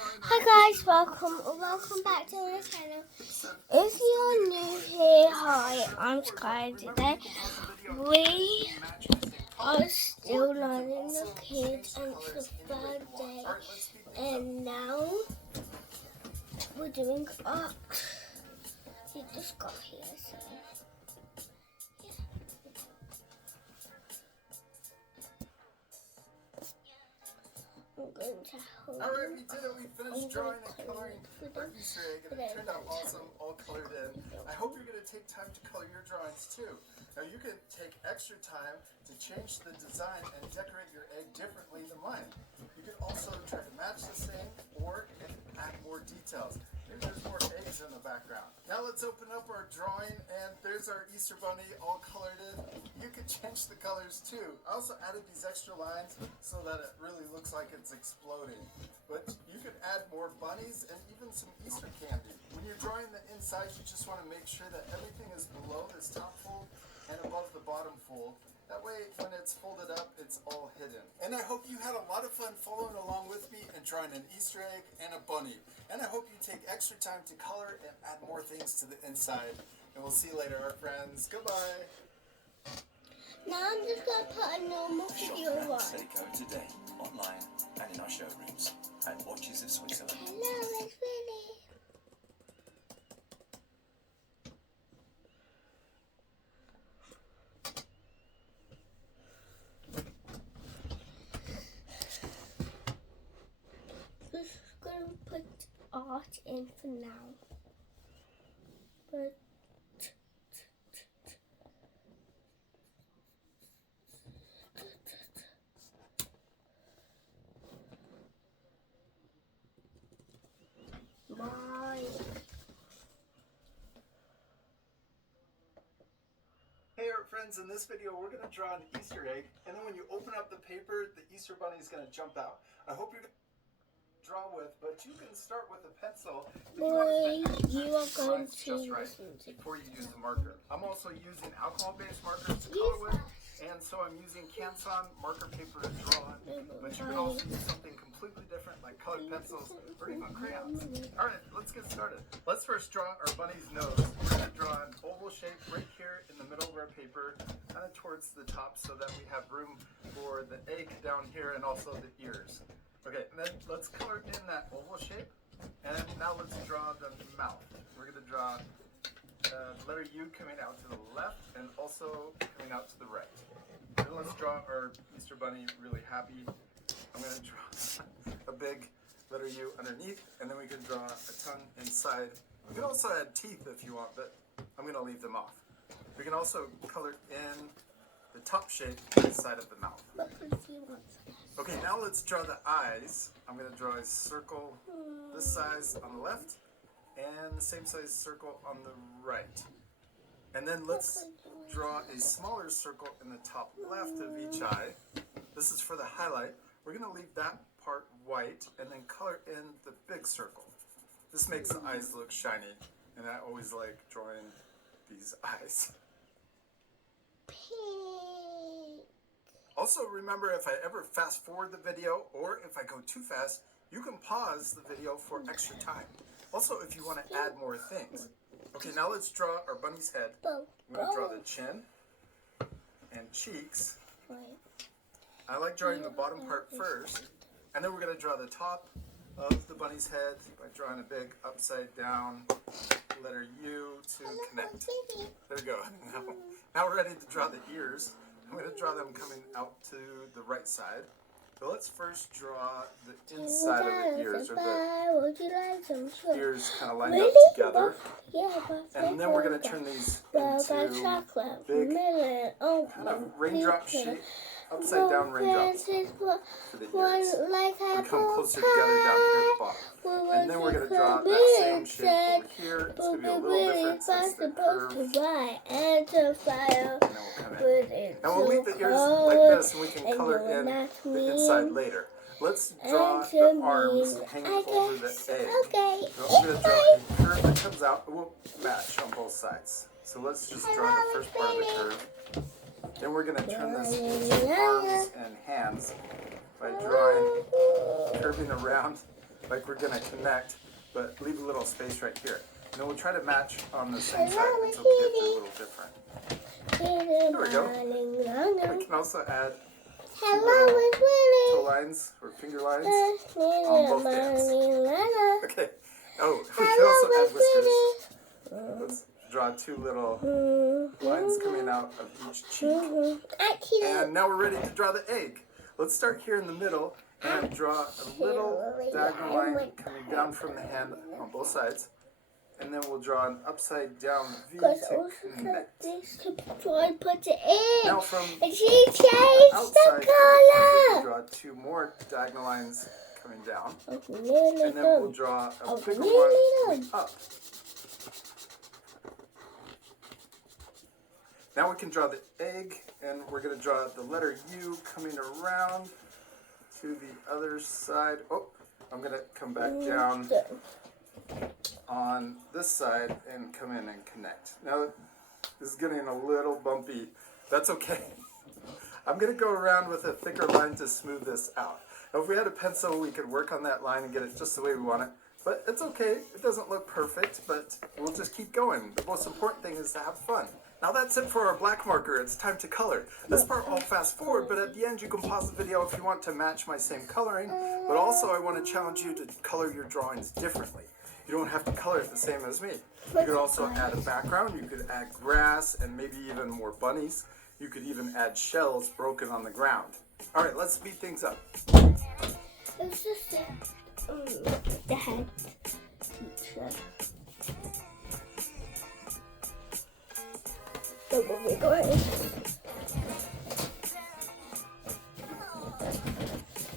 Hi guys, welcome back to the channel. If you're new here, hi, I'm Sky. Today we are still learning the kids and it's the third day, and now we're doing art. He just got here, so yeah. I'm going to hold. Alright, we did it. We finished drawing and coloring our Easter egg, and it turned out awesome, all colored in. I hope you're going to take time to color your drawings too. Now you can take extra time to change the design and decorate your egg differently than mine. You can also try to match the same or add more details. Maybe there's more eggs in the background. Now let's open up our drawing, and there's our Easter bunny all colored in. You can change the colors too. I also added these extra lines so that it really looks like it's exploding. But you could add more bunnies and even some Easter candy. When you're drawing the inside, you just want to make sure that everything is below this top fold and above the bottom fold. That way, when it's folded up, it's all hidden. And I hope you had a lot of fun following along with me and drawing an Easter egg and a bunny. And I hope you take extra time to color and add more things to the inside. And we'll see you later, our friends. Goodbye. Now I'm just going to put a normal video on. Seiko today, online and in our showrooms at Watches of Switzerland. Hello, it's Willie. Just going to put art in for now. But Hey, our friends, in this video, we're going to draw an Easter egg. And then when you open up the paper, the Easter bunny is going to jump out. I hope you're going to draw with, but you can start with a pencil. you are going to just right before you use the marker. I'm also using alcohol-based markers to color with, and so I'm using Canson marker paper to draw on. But you can also use something completely different like colored pencils or even crayons. Alright, let's get started. Let's first draw our bunny's nose. We're going to draw an oval shape right here in the middle of our paper, kind of towards the top so that we have room for the egg down here and also the ears. Okay, and then let's color in that oval shape. And now let's draw the mouth. We're going to draw letter U coming out to the left and also coming out to the right. Then let's draw our Easter bunny really happy. I'm going to draw a big letter U underneath, and then we can draw a tongue inside. We can also add teeth if you want, but I'm going to leave them off. We can also color in the top shape inside of the mouth. Okay, now let's draw the eyes. I'm going to draw a circle this size on the left and the same size circle on the right. And then let's draw a smaller circle in the top left of each eye. This is for the highlight. We're going to leave that part white and then color in the big circle. This makes the eyes look shiny, and I always like drawing these eyes. Also, remember, if I ever fast forward the video or if I go too fast, you can pause the video for extra time. Also, if you want to add more things. Okay, now let's draw our bunny's head. We're going to draw the chin and cheeks. I like drawing the bottom part first, and then we're going to draw the top of the bunny's head by drawing a big upside down letter U to connect. There we go. Now we're ready to draw the ears. I'm going to draw them coming out to the right side. So let's first draw the inside of the ears, or the ears kind of lined up together. And then we're going to turn these into big kind of raindrop shape, upside down raindrops for the ears. They come closer together down here at the bottom. And then we're going to draw that same shape over here. It's going to be a little different since the curve. And then we'll come in. And we'll leave the ears like this, and we can color in the inside later. Let's draw the arms hanging over the egg. So I'm going to draw a curve that comes out. It will match on both sides. So let's just draw the first part of the curve. Then we're going to turn this into arms and hands by drawing, curving around like we're gonna connect, but leave a little space right here. And then we'll try to match on the same side. It's okay if they're a little different. There we go. We can also add toe lines or finger lines on both hands. Okay. Oh, we can also add whiskers. Let's draw 2 little lines coming out of each cheek. And now we're ready to draw the egg. Let's start here in the middle and draw a little diagonal line coming down from the hand on both sides. And then we'll draw an upside down V to connect. Put it in. Now from And she changed outside, the color. we'll draw 2 more diagonal lines coming down. And then we'll draw a bigger one up. Now we can draw the egg, and we're going to draw the letter U coming around to the other side. Oh, I'm going to come back down on this side and come in and connect. Now, this is getting a little bumpy. That's okay. I'm going to go around with a thicker line to smooth this out. Now, if we had a pencil, we could work on that line and get it just the way we want it. But it's okay. It doesn't look perfect, but we'll just keep going. The most important thing is to have fun. Now that's it for our black marker. It's time to color. This part I'll fast forward, but at the end you can pause the video if you want to match my same coloring. But also I want to challenge you to color your drawings differently. You don't have to color it the same as me. You could also add a background. You could add grass and maybe even more bunnies. You could even add shells broken on the ground. All right, let's speed things up. It's just the head teacher. So we're going.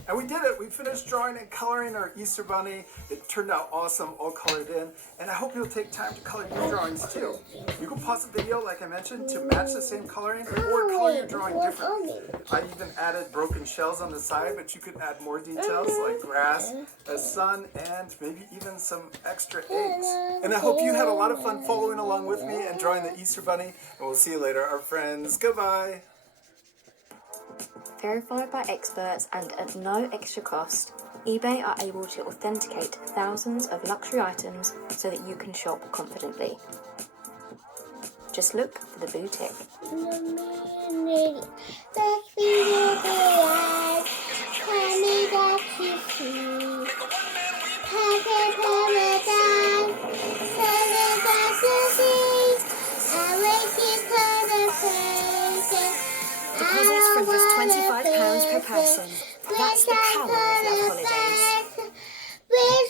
And we did it. We finished drawing and coloring our Easter Bunny. It turned out awesome, all colored in. And I hope you'll take time to color your drawings too. You can pause the video, like I mentioned, to match the same coloring or color your drawing differently. I even added broken shells on the side, but you could add more details like grass, a sun, and maybe even some extra eggs. And I hope you had a lot of fun following along with me and drawing the Easter Bunny. And we'll see you later, our friends. Goodbye. Verified by experts and at no extra cost, eBay are able to authenticate thousands of luxury items so that you can shop confidently. Just look for the blue tick. Deposits from just £25 per person. That's the power of Love Holidays. Today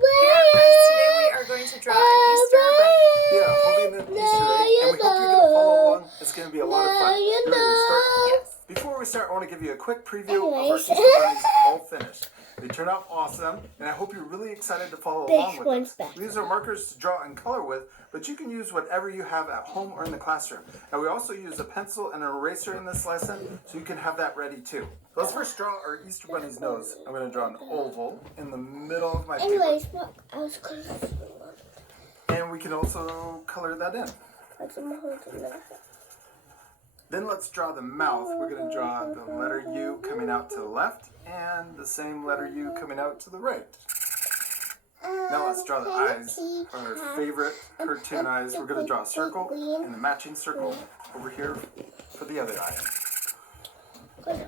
we are going to draw an Easter bunny. Yeah, holding an Easter egg, and we hope you're going to follow along. It's going to be a lot of fun. You ready to start? Yes. Before we start, I want to give you a quick preview of our Easter bunnies all finished. They turned out awesome, and I hope you're really excited to follow along with us. We use our markers to draw and color with, but you can use whatever you have at home or in the classroom. And we also use a pencil and an eraser in this lesson, so you can have that ready too. Let's first draw our Easter bunny's nose. I'm going to draw an oval in the middle of my paper. Anyways, what else could And we can also color that in. Then let's draw the mouth. We're going to draw the letter U coming out to the left and the same letter U coming out to the right. Now let's draw the eyes, our favorite cartoon eyes. We're going to draw a circle and a matching circle over here for the other eye.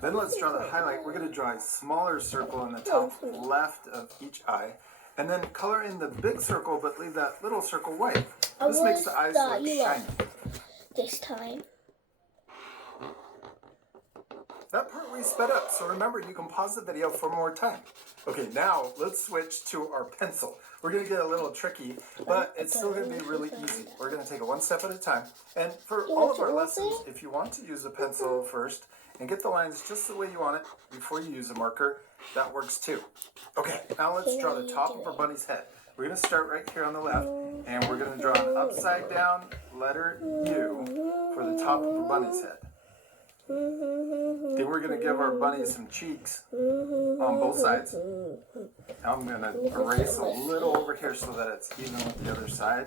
Then let's draw the highlight. We're going to draw a smaller circle in the top left of each eye. And then color in the big circle, but leave that little circle white. This makes the eyes look shiny. This time. That part we sped up, so remember you can pause the video for more time. Okay, now let's switch to our pencil. We're going to get a little tricky, but it's still going to be really easy. We're going to take it one step at a time. And for all of our lessons, if you want to use a pencil first and get the lines just the way you want it before you use a marker, that works too. Okay, now let's draw the top of our bunny's head. We're going to start right here on the left, and we're going to draw an upside down letter U for the top of the bunny's head. Then we're going to give our bunny some cheeks on both sides. Now I'm going to erase a little over here so that it's even with the other side.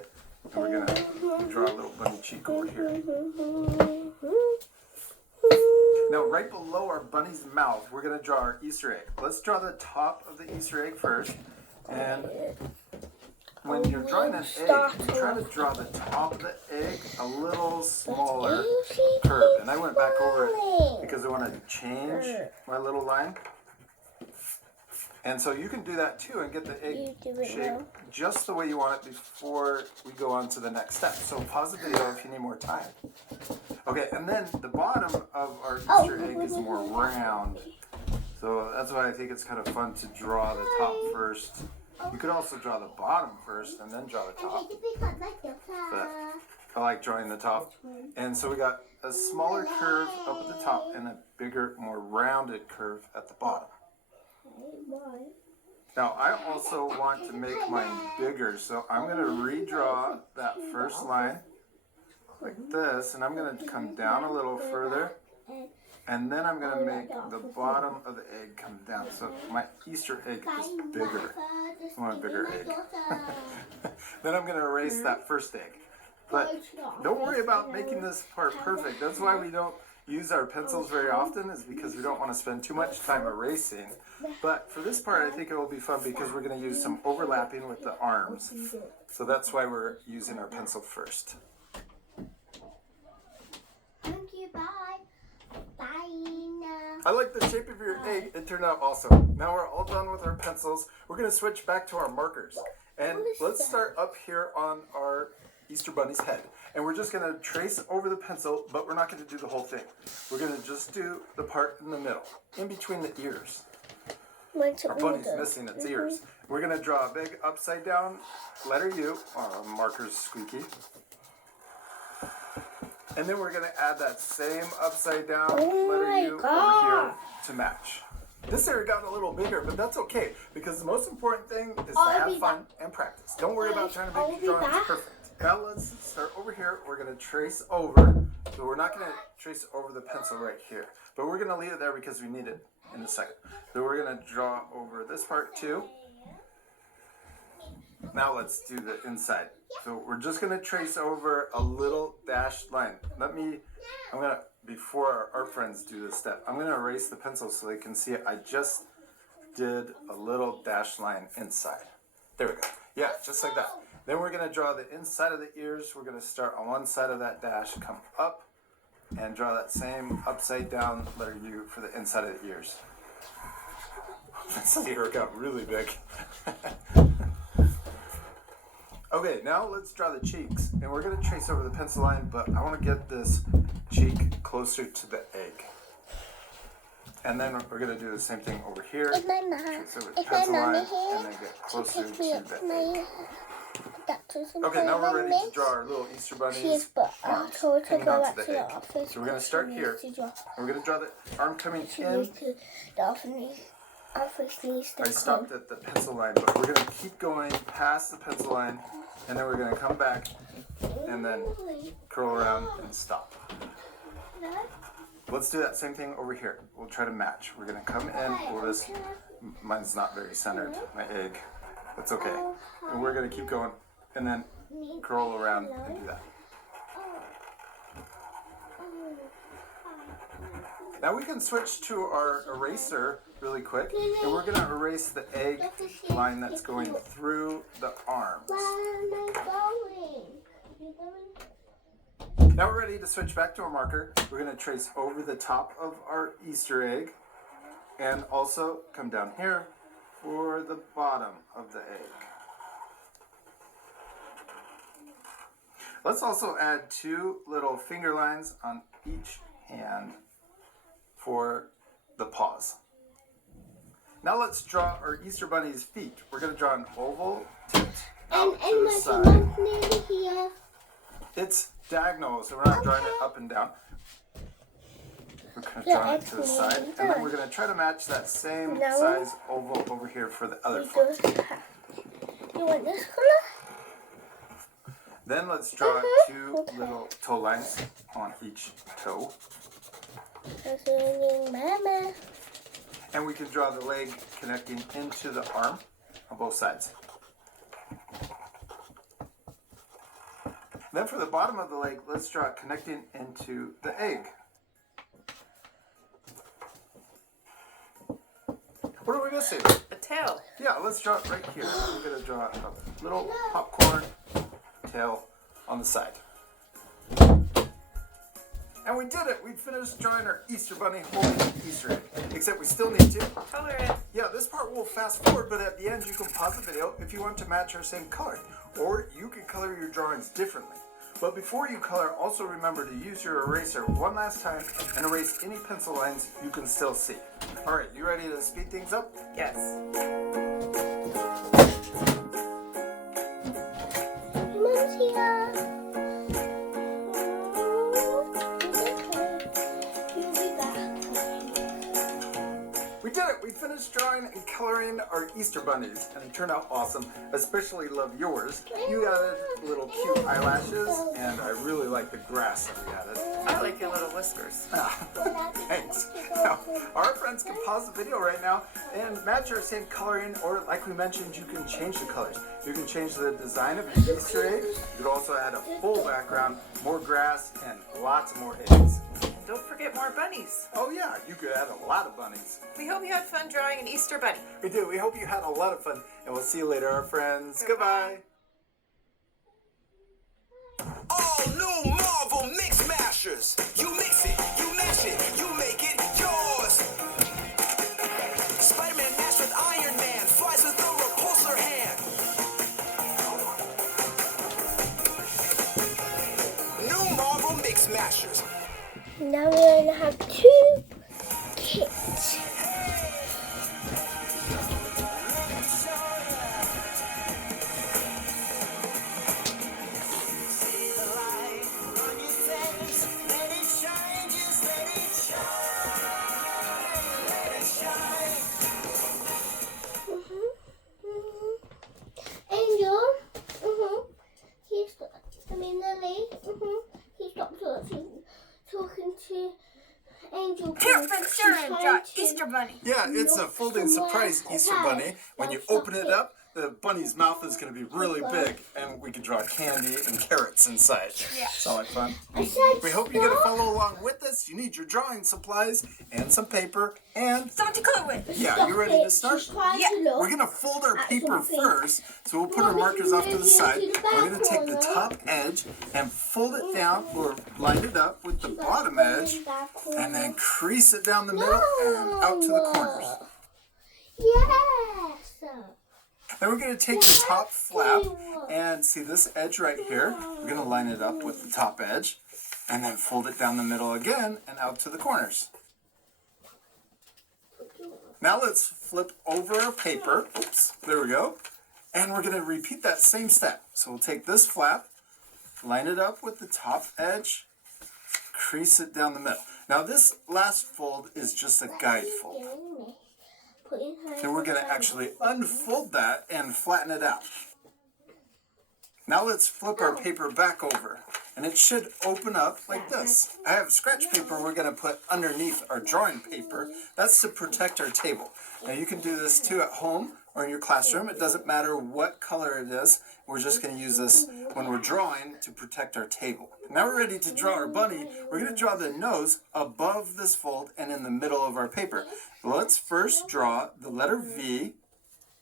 And we're going to draw a little bunny cheek over here. Now, right below our bunny's mouth, we're going to draw our Easter egg. Let's draw the top of the Easter egg first. And when you're drawing an egg, you try to draw the top of the egg a little smaller curve. And I went back over it because I want to change my little line. And so you can do that too and get the egg shape just the way you want it before we go on to the next step. So pause the video if you need more time. Okay, and then the bottom of our Easter egg is more round. So that's why I think it's kind of fun to draw the top first. You could also draw the bottom first and then draw the top. But I like drawing the top. And so we got a smaller curve up at the top and a bigger, more rounded curve at the bottom. Now I also want to make mine bigger, so I'm going to redraw that first line like this, and I'm going to come down a little further, and then I'm going to make the bottom of the egg come down. So my Easter egg is bigger. I want a bigger egg. Then I'm going to erase that first egg. But don't worry about making this part perfect. That's why we don't use our pencils very often, is because we don't want to spend too much time erasing. But for this part, I think it will be fun because we're going to use some overlapping with the arms. So that's why we're using our pencil first. Thank you, bye. Bye. I like the shape of your egg. It turned out awesome. Now we're all done with our pencils. We're going to switch back to our markers. And let's start up here on our Easter Bunny's head. And we're just going to trace over the pencil, but we're not going to do the whole thing. We're going to just do the part in the middle, in between the ears. Our bunny's missing its ears. We're going to draw a big upside down letter U. Marker's squeaky. And then we're going to add that same upside down letter U over here to match. This area got a little bigger, but that's okay, because the most important thing is to have fun and practice. Don't worry about trying to make your drawings perfect. Now let's start over here. We're going to trace over. So we're not going to trace over the pencil right here, but we're going to leave it there because we need it in a second. So we're going to draw over this part too. Now let's do the inside. So we're just going to trace over a little dashed line. Before our art friends do this step, I'm going to erase the pencil so they can see it. I just did a little dashed line inside. There we go. Yeah, just like that. Then we're going to draw the inside of the ears. We're going to start on one side of that dash, come up, and draw that same upside down letter U for the inside of the ears. This ear got really big. Okay, now let's draw the cheeks. And we're going to trace over the pencil line, but I want to get this cheek closer to the egg. And then we're going to do the same thing over here. Trace over the pencil line, and then get closer to the egg. Okay, now we're ready to draw our little Easter bunny's arms hanging onto the egg. So we're going to start here. We're going to draw the arm coming in. I stopped at the pencil line, but we're going to keep going past the pencil line, and then we're going to come back and then curl around and stop. Let's do that same thing over here. We'll try to match. We're going to come in. Mine's not very centered, my egg. That's okay. And we're going to keep going and then curl around and do that. Now we can switch to our eraser really quick, and we're going to erase the egg line that's going through the arms. Now we're ready to switch back to our marker. We're going to trace over the top of our Easter egg and also come down here for the bottom of the egg. Let's also add 2 little finger lines on each hand for the paws. Now let's draw our Easter Bunny's feet. We're going to draw an oval tip out to the side. It's diagonal, so we're not drawing it up and down. We're going to draw it to the side, and then we're going to try to match that same size oval over here for the other foot. You want this color? Then let's draw 2 little toe lines on each toe. And we can draw the leg connecting into the arm on both sides. Then for the bottom of the leg, let's draw it connecting into the egg. missing? A tail. Yeah, let's draw it right here. We're going to draw a little popcorn tail on the side. And we did it! We finished drawing our Easter bunny holding an Easter egg. Except we still need to Color it. Yeah, this part will fast forward, but at the end you can pause the video if you want to match our same color. Or you can color your drawings differently. But before you color, also remember to use your eraser one last time and erase any pencil lines you can still see. Alright, you ready to speed things up? Yes. Mom's here. You'll be back. We did it! We finished drawing and coloring our Easter bunnies, and they turned out awesome. Especially love yours. You added little cute eyelashes, and I really like the grass that we added. I like your little whiskers. Thanks. Now, our friends can pause the video right now and match our same coloring, or like we mentioned, you can change the colors. You can change the design of your Easter egg. You could also add a full background, more grass, and lots more eggs. And don't forget more bunnies. Oh yeah, you could add a lot of bunnies. We hope you had fun drawing an Easter bunny. We do. We hope you had a lot of fun, and we'll see you later, our friends. Goodbye. All new Marvel Mix Mashers. You mix it, you mash it, you make it yours. Spider-Man mashed with Iron Man, flies with the repulsor hand. New Marvel Mix Mashers. Now we're going to have 2 kits. Angel, Lily, he stopped talking to Angel. Easter Bunny. Yeah, it's a folding surprise Easter bunny. When you open it up, the bunny's mouth is going to be really big, and we can draw candy and carrots inside. Yeah. Sound like fun? I said We hope you're going to follow along with us. You need your drawing supplies and some paper and... Something to color with. Yeah, you ready to start? Yeah. We're going to fold our paper first, so we'll put our markers off to the side. We're going to take the top edge and fold it down or line it up with the bottom edge, and then crease it down the middle and out to the corners. Yes. Then we're going to take the top flap and see this edge right here. We're going to line it up with the top edge and then fold it down the middle again and out to the corners. Now let's flip over our paper. Oops, there we go. And we're going to repeat that same step. So we'll take this flap, line it up with the top edge, crease it down the middle. Now this last fold is just a guide fold. Then we're going to actually unfold that and flatten it out. Now let's flip our paper back over, and it should open up like this. I have scratch paper we're going to put underneath our drawing paper. That's to protect our table. Now you can do this too at home or in your classroom. It doesn't matter what color it is. We're just going to use this when we're drawing to protect our table. Now we're ready to draw our bunny. We're going to draw the nose above this fold and in the middle of our paper. Let's first draw the letter V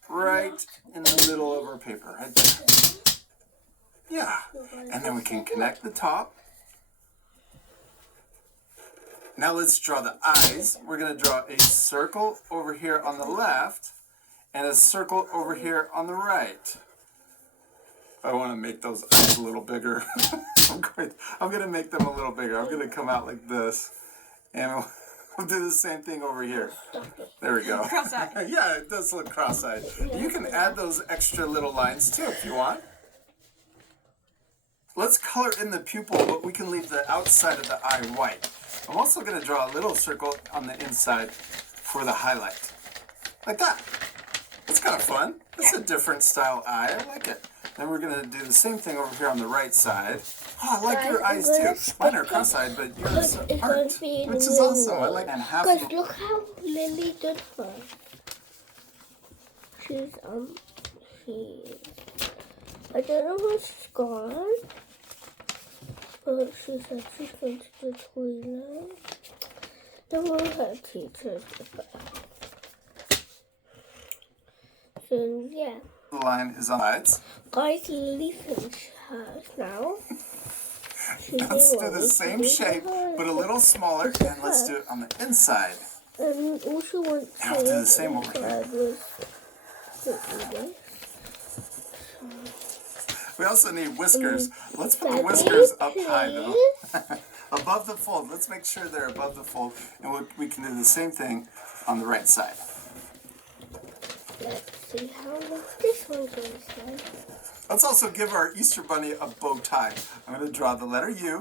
right in the middle of our paper, right there. Yeah, and then we can connect the top. Now let's draw the eyes. We're going to draw a circle over here on the left and a circle over here on the right. I want to make those eyes a little bigger. I'm going to make them a little bigger. I'm going to come out like this. And we'll do the same thing over here. There we go. Cross-eyed. Yeah, it does look cross-eyed. You can add those extra little lines too if you want. Let's color in the pupil, but we can leave the outside of the eye white. I'm also going to draw a little circle on the inside for the highlight. Like that. It's kind of fun. It's a different style eye. I like it. Then we're going to do the same thing over here on the right side. Oh, I like your eyes too. Mine are cross-eyed, but yours aren't. Which is awesome. I like that. Half Guys, look how Lily did her. She's I don't know where she's gone, but she said she's going to the toilet. Then we'll have teachers get back. So yeah, The line is on sides. guys, listen now. Let's do the same shape, but a little smaller, and let's do it on the inside. Also want Now we'll do the same over here. We also need whiskers. Let's put the whiskers up high, though. Above the fold. Let's make sure they're above the fold, and we can do the same thing on the right side. Let's see how long this one's going to stand. Let's also give our Easter Bunny a bow tie. I'm going to draw the letter U.